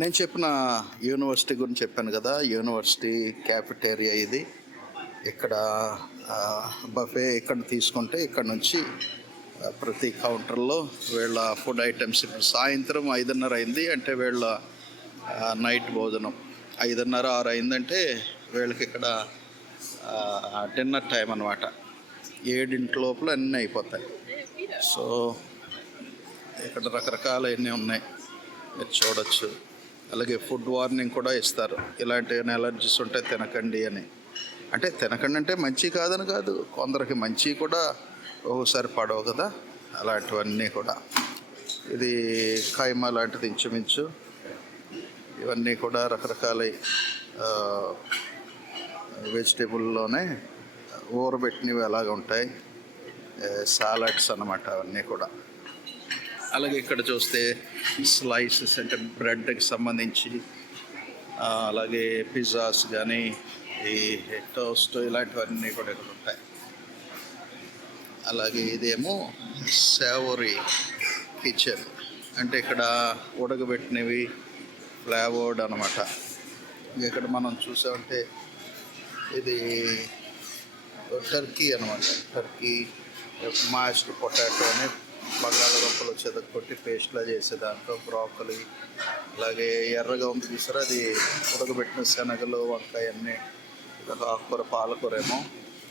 నేను చెప్పిన యూనివర్సిటీ గురించి చెప్పాను కదా, యూనివర్సిటీ క్యాఫెటేరియా ఇది. ఇక్కడ బఫే ఇక్కడ తీసుకుంటే ఇక్కడ నుంచి ప్రతి కౌంటర్లో వీళ్ళ ఫుడ్ ఐటమ్స్. ఇప్పుడు సాయంత్రం 5:30 అయింది అంటే వీళ్ళ నైట్ భోజనం 5:30, 6 అయిందంటే వీళ్ళకి ఇక్కడ డిన్నర్ టైం అన్నమాట. 7 లోపల అన్నీ అయిపోతాయి. సో ఇక్కడ రకరకాల అన్నీ ఉన్నాయి, మీరు చూడొచ్చు. అలాగే ఫుడ్ వార్నింగ్ కూడా ఇస్తారు, ఇలాంటి ఎలర్జీస్ ఉంటే తినకండి అని. అంటే తినకండి అంటే మంచి కాదని కాదు, కొందరికి మంచి కూడా ఒకసారి పడవు కదా, అలాంటివన్నీ కూడా. ఇది ఖైమా లాంటిది ఇంచుమించు. ఇవన్నీ కూడా రకరకాల వెజిటేబుల్లోనే ఊరబెట్టినవి అలాగ ఉంటాయి, సాలడ్స్ అన్నమాట అవన్నీ కూడా. అలాగే ఇక్కడ చూస్తే స్లైసెస్ అంటే బ్రెడ్కి సంబంధించి, అలాగే పిజ్జాస్ కానీ ఈ టోస్ట్ ఇలాంటివన్నీ కూడా ఇక్కడ ఉంటాయి. అలాగే ఇదేమో సేవరీ కిచెన్, అంటే ఇక్కడ ఉడకబెట్టినవి ఫ్లేవర్డ్ అనమాట. ఇక్కడ మనం చూసామంటే ఇది టర్కీ అనమాట. టర్కీ మాష్డ్ పొటాటో అని బంగాళదుంపలు చెదకొట్టి పేస్ట్లా చేసే దాంట్లో బ్రాకలీ, అలాగే ఎర్రగా ఉంది చూసారా అది ఉడకబెట్టిన శనగలు, వంకాయ అన్నీ, ఆకుకూర పాలకూర ఏమో,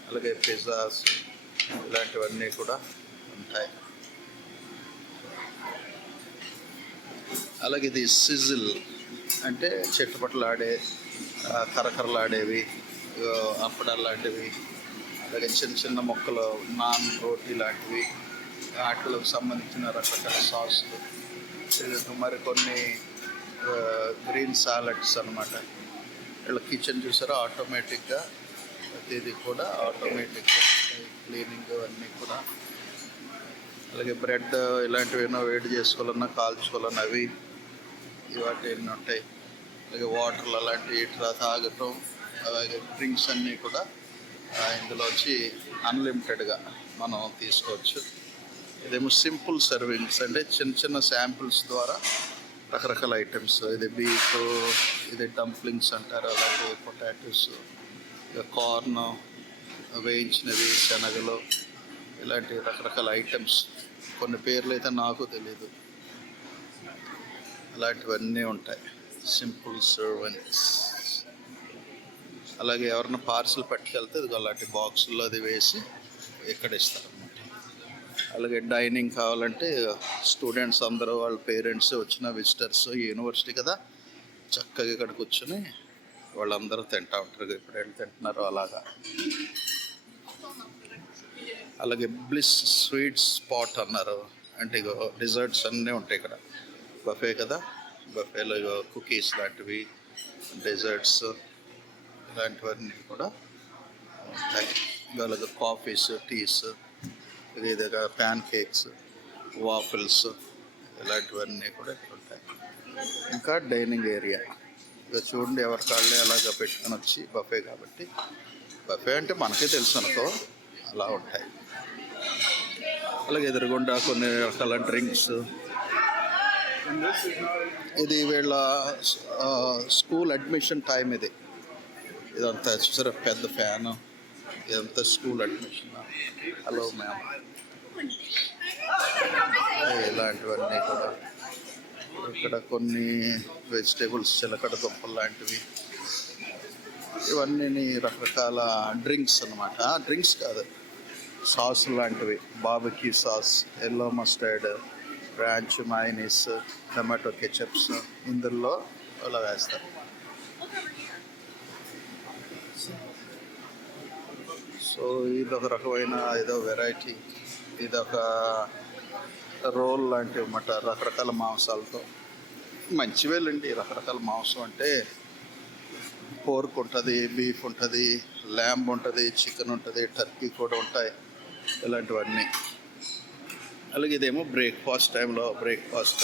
అలాగే పిజ్జాస్ ఇలాంటివన్నీ కూడా ఉంటాయి. అలాగే ఇది సిజిల్ అంటే చెట్టుపట్లాడే కరకరలాడేవి అప్పడాలు లాంటివి, అలాగే చిన్న చిన్న మొక్కలు నాన్ రోటీ లాంటివి, వాటికి సంబంధించిన రకరకాల సాసులు, మరికొన్ని గ్రీన్ సాలడ్స్ అనమాట. వీళ్ళ కిచెన్ చూసారా ఆటోమేటిక్గా, ఇది కూడా ఆటోమేటిక్గా క్లీనింగ్ అన్నీ కూడా. అలాగే బ్రెడ్ ఇలాంటివి ఏమైనా వేడి చేసుకోవాలన్నా కాల్చుకోవాలన్నా అవి వాటి ఎన్ని ఉంటాయి. అలాగే వాటర్లు అలాంటివి ఇట్లా తాగటం, అలాగే డ్రింక్స్ అన్నీ కూడా ఇందులోంచి అన్లిమిటెడ్గా మనం తీసుకోవచ్చు. ఇదేమో సింపుల్ సర్వింగ్స్ అంటే చిన్న చిన్న శాంపిల్స్ ద్వారా రకరకాల ఐటమ్స్. ఇది బీఫ్, ఇది డంప్లింగ్స్ అంటారు, అలాగే పొటాటోస్, కార్న్, వేయించినవి శనగలు, ఇలాంటి రకరకాల ఐటమ్స్. కొన్ని పేర్లు అయితే నాకు తెలీదు, అలాంటివన్నీ ఉంటాయి, సింపుల్ సర్వింగ్స్. అలాగే ఎవరైనా పార్సిల్ పట్టుకెళ్తే ఇది అలాంటి బాక్సుల్లో అది వేసి ఇక్కడ ఇస్తారు అన్నమాట. అలాగే డైనింగ్ కావాలంటే స్టూడెంట్స్ అందరూ వాళ్ళ పేరెంట్స్ వచ్చిన విజిటర్స్, యూనివర్సిటీ కదా, చక్కగా ఇక్కడ కూర్చొని వాళ్ళందరూ తింటూ ఉంటారు. ఇప్పుడు వెళ్ళి తింటున్నారు అలాగా. అలాగే బ్లిస్ స్వీట్ స్పాట్ అన్నారు, అంటే ఇగో డిజర్ట్స్ అన్నీ ఉంటాయి ఇక్కడ. బఫే కదా, బఫేలో ఇగో కుకీస్ లాంటివి, డెజర్ట్స్ ఇలాంటివన్నీ కూడా ఉంటాయి. అలాగే కాఫీస్, టీస్, వివిధగా ప్యాన్ కేక్స్, వాఫిల్స్ ఇలాంటివన్నీ కూడా ఇక్కడ ఉంటాయి. ఇంకా డైనింగ్ ఏరియా ఇక చూడండి, ఎవరి కాళ్ళే అలాగ పెట్టుకొని వచ్చి బఫే కాబట్టి. బఫే అంటే మనకే తెలుసు అనుకో, అలా ఉంటాయి. అలాగే ఎదురుగుండా కొన్ని రకాల డ్రింక్స్. ఇది వీళ్ళ స్కూల్ అడ్మిషన్ టైం ఇది. ఇదంతా చూసారా పెద్ద ఫ్యాను, ఇదంతా స్కూల్ అడ్మిషన్. హలో మ్యామ్, ఇలాంటివన్నీ కూడా. ఇక్కడ కొన్ని వెజిటేబుల్స్, చిలకడ దుంపలు లాంటివి, ఇవన్నీ రకరకాల డ్రింక్స్ అన్నమాట. డ్రింక్స్ కాదు, సాస్ లాంటివి, barbecue sauce, yellow mustard, ranch, mayonnaise, tomato ketchups ఇందులో అలా వేస్తారు. సో ఇదొక రకమైన ఏదో వెరైటీ, ఇదొక రోల్ లాంటివి అన్నమాట, రకరకాల మాంసాలతో. మంచివేలండి రకరకాల మాంసం అంటే. పోర్క్ ఉంటుంది, బీఫ్ ఉంటుంది, ల్యాంబ్ ఉంటుంది, చికెన్ ఉంటుంది, టర్కీ కూడా ఉంటాయి, ఇలాంటివన్నీ. అలాగే ఇదేమో బ్రేక్ఫాస్ట్ టైంలో బ్రేక్ఫాస్ట్.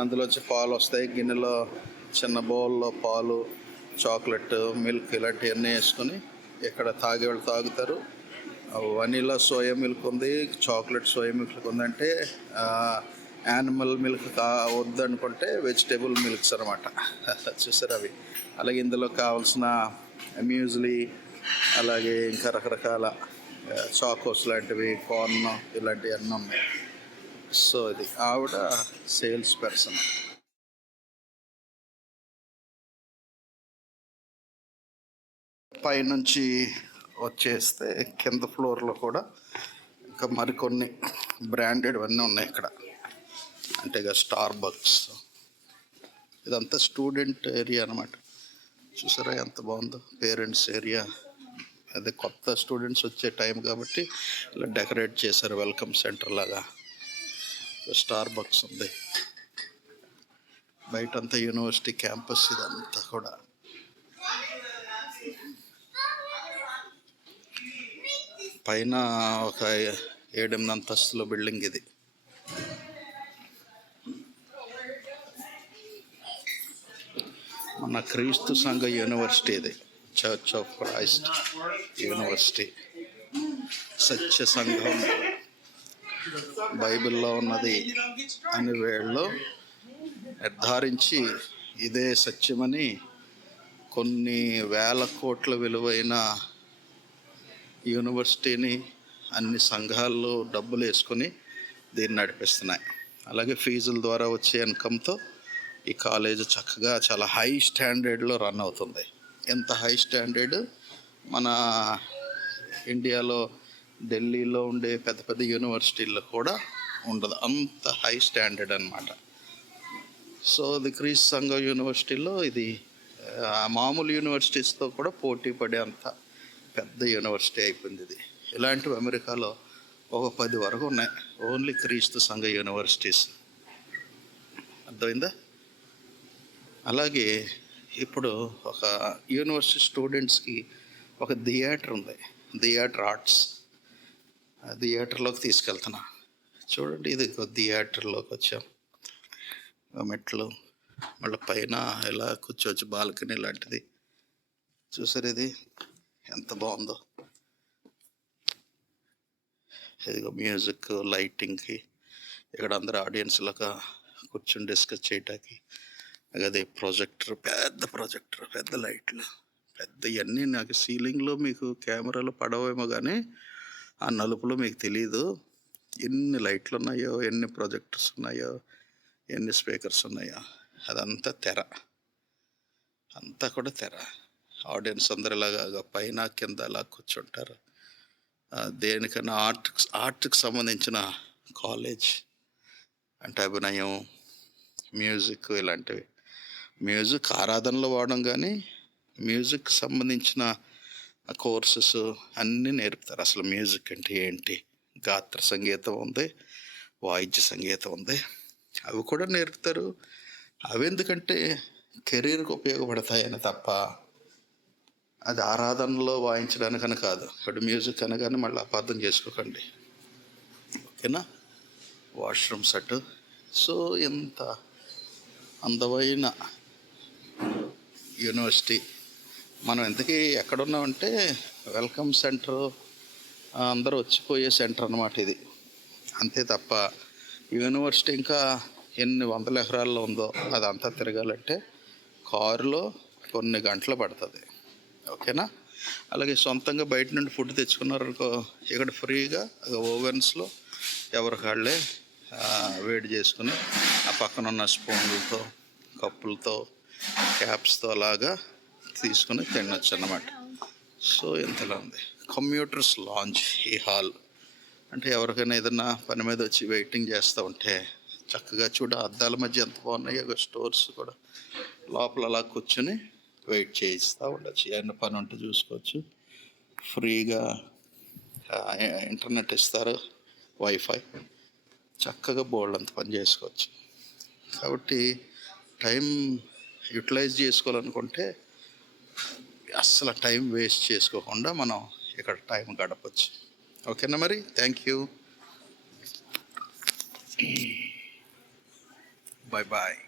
అందులోంచి పాలు వస్తాయి గిన్నెలో, చిన్న బౌల్లో పాలు, చాక్లెట్, మిల్క్ ఇలాంటివన్నీ వేసుకొని ఇక్కడ తాగేవాళ్ళు తాగుతారు. వనీలా సోయా మిల్క్ ఉంది, చాక్లెట్ సోయా మిల్క్ ఉందంటే యానిమల్ మిల్క్ వద్దనుకుంటే వెజిటేబుల్ మిల్క్స్ అనమాట. చూసారు అవి. అలాగే ఇందులో కావాల్సిన మ్యూజ్లీ, అలాగే ఇంకా రకరకాల చాకోస్ లాంటివి, కార్న్ ఇలాంటివి అన్నీ ఉన్నాయి. సో ఇది ఆవిడ సేల్స్ పర్సన్. పైనుంచి వచ్చేస్తే కింద ఫ్లోర్లో కూడా ఇంకా మరికొన్ని బ్రాండెడ్ అన్నీ ఉన్నాయి ఇక్కడ. అంటే ఇక స్టార్ బక్స్, ఇదంతా స్టూడెంట్ ఏరియా అనమాట. చూసారా ఎంత బాగుందో, పేరెంట్స్ ఏరియా. అదే కొత్త స్టూడెంట్స్ వచ్చే టైం కాబట్టి ఇలా డెకరేట్ చేశారు వెల్కమ్ సెంటర్ లాగా. స్టార్ బక్స్ ఉంది బయటంతా, యూనివర్సిటీ క్యాంపస్ ఇదంతా కూడా. పైన ఒక 7-8 అంతస్తుల బిల్డింగ్ ఇది. మన క్రీస్తు సంఘ యూనివర్సిటీ ఇది, చర్చ్ ఆఫ్ క్రైస్ట్ యూనివర్సిటీ. సత్య సంఘం బైబిల్లో ఉన్నది అని వీళ్ళు నిర్ధారించి ఇదే సత్యమని కొన్ని వేల కోట్ల విలువైన యూనివర్సిటీని అన్ని సంఘాల్లో డబ్బులు వేసుకొని దీన్ని నడిపిస్తున్నాయి. అలాగే ఫీజుల ద్వారా వచ్చే ఇన్కమ్తో ఈ కాలేజ్ చక్కగా చాలా హై స్టాండర్డ్లో రన్ అవుతుంది. ఎంత హై స్టాండర్డ్, మన ఇండియాలో ఢిల్లీలో ఉండే పెద్ద పెద్ద యూనివర్సిటీల్లో కూడా ఉండదు, అంత హై స్టాండర్డ్ అనమాట. సో ఇది క్రీస్తు సంఘ యూనివర్సిటీలో ఇది మామూలు యూనివర్సిటీస్తో కూడా పోటీ పడే అంత పెద్ద యూనివర్సిటీ అయిపోయింది ఇది. ఇలాంటివి అమెరికాలో ఒక 10 వరకు ఉన్నాయి, ఓన్లీ క్రీస్తు సంఘ యూనివర్సిటీస్. అర్థమైందా? అలాగే ఇప్పుడు ఒక యూనివర్సిటీ స్టూడెంట్స్కి ఒక థియేటర్ ఉంది, థియేటర్ ఆర్ట్స్. ఆ థియేటర్లోకి తీసుకెళ్తున్నా. చూడండి, ఇది థియేటర్లోకి వచ్చాం. మెట్లు, మళ్ళీ పైన ఇలా కూర్చోవచ్చు, బాల్కనీ లాంటిది. చూసారు ఇది ఎంత బాగుందో. ఇదిగో మ్యూజిక్, లైటింగ్కి, ఇక్కడ అందరు ఆడియన్స్లాగా కూర్చొని డిస్కస్ చేయటానికి. అదే ప్రొజెక్టర్, పెద్ద ప్రొజెక్టర్, పెద్ద లైట్లు, పెద్ద ఇవన్నీ. నాకు సీలింగ్లో మీకు కెమెరాలు పడవేమో కానీ ఆ నలుపులో మీకు తెలీదు ఎన్ని లైట్లు ఉన్నాయో, ఎన్ని ప్రొజెక్టర్స్ ఉన్నాయో, ఎన్ని స్పీకర్స్ ఉన్నాయో. అదంతా తెర, అంతా కూడా తెర. ఆడియన్స్ అందరు ఇలాగా పైన కింద అలా కూర్చుంటారు. దేనికైనా ఆర్ట్కి సంబంధించిన కాలేజ్ అంటే అభినయం, మ్యూజిక్ ఇలాంటివి. మ్యూజిక్ ఆరాధనలో వాడడం, కానీ మ్యూజిక్ సంబంధించిన కోర్సెస్ అన్నీ నేర్పుతారు. అసలు మ్యూజిక్ అంటే ఏంటి, గాత్ర సంగీతం ఉంది, వాయిద్య సంగీతం ఉంది, అవి కూడా నేర్పుతారు. అవి ఎందుకంటే కెరీర్కి ఉపయోగపడతాయని తప్ప అది ఆరాధనలో వాయించడానికని కాదు. ఇప్పుడు మ్యూజిక్ అనగానే మళ్ళీ అపార్థం చేసుకోకండి, ఓకేనా? Washroom set. సో ఎంత అందమైన యూనివర్సిటీ. మనం ఇంతకీ ఎక్కడున్నామంటే వెల్కమ్ సెంటర్, అందరూ వచ్చిపోయే సెంటర్ అన్నమాట ఇది. అంతే తప్ప యూనివర్సిటీ ఇంకా ఎన్ని వందల ఎకరాల్లో ఉందో అదంతా తిరగాలంటే కారులో కొన్ని గంటలు పడుతుంది, ఓకేనా? అలాగే సొంతంగా బయట నుండి ఫుడ్ తెచ్చుకున్నారనుకో, ఇక్కడ ఫ్రీగా ఓవెన్స్లో ఎవరికాళ్ళే వేడి చేసుకుని ఆ పక్కన ఉన్న స్పూన్లతో, కప్పులతో, క్యాప్స్తో అలాగా తీసుకుని తినొచ్చు అన్నమాట. సో ఇంతలా ఉంది. కంప్యూటర్స్ లాంజ్ ఈ హాల్. అంటే ఎవరికైనా ఏదైనా పని మీద వచ్చి వెయిటింగ్ చేస్తూ ఉంటే చక్కగా చూడ, అద్దాల మధ్య ఎంత బాగున్నాయో స్టోర్స్ కూడా. లోపల అలా కూర్చొని వెయిట్ చేయిస్తూ ఉండొచ్చు, ఏమైనా పని ఉంటే చూసుకోవచ్చు. ఫ్రీగా ఇంటర్నెట్ ఇస్తారు, వైఫై, చక్కగా బోల్డ్ అంత పని చేసుకోవచ్చు. కాబట్టి టైం యూటిలైజ్ చేసుకోవాలనుకుంటే అస్సలు టైం వేస్ట్ చేసుకోకుండా మనం ఇక్కడ టైం గడపచ్చు, ఓకేనా? మరి థ్యాంక్ యూ, బాయ్ బాయ్.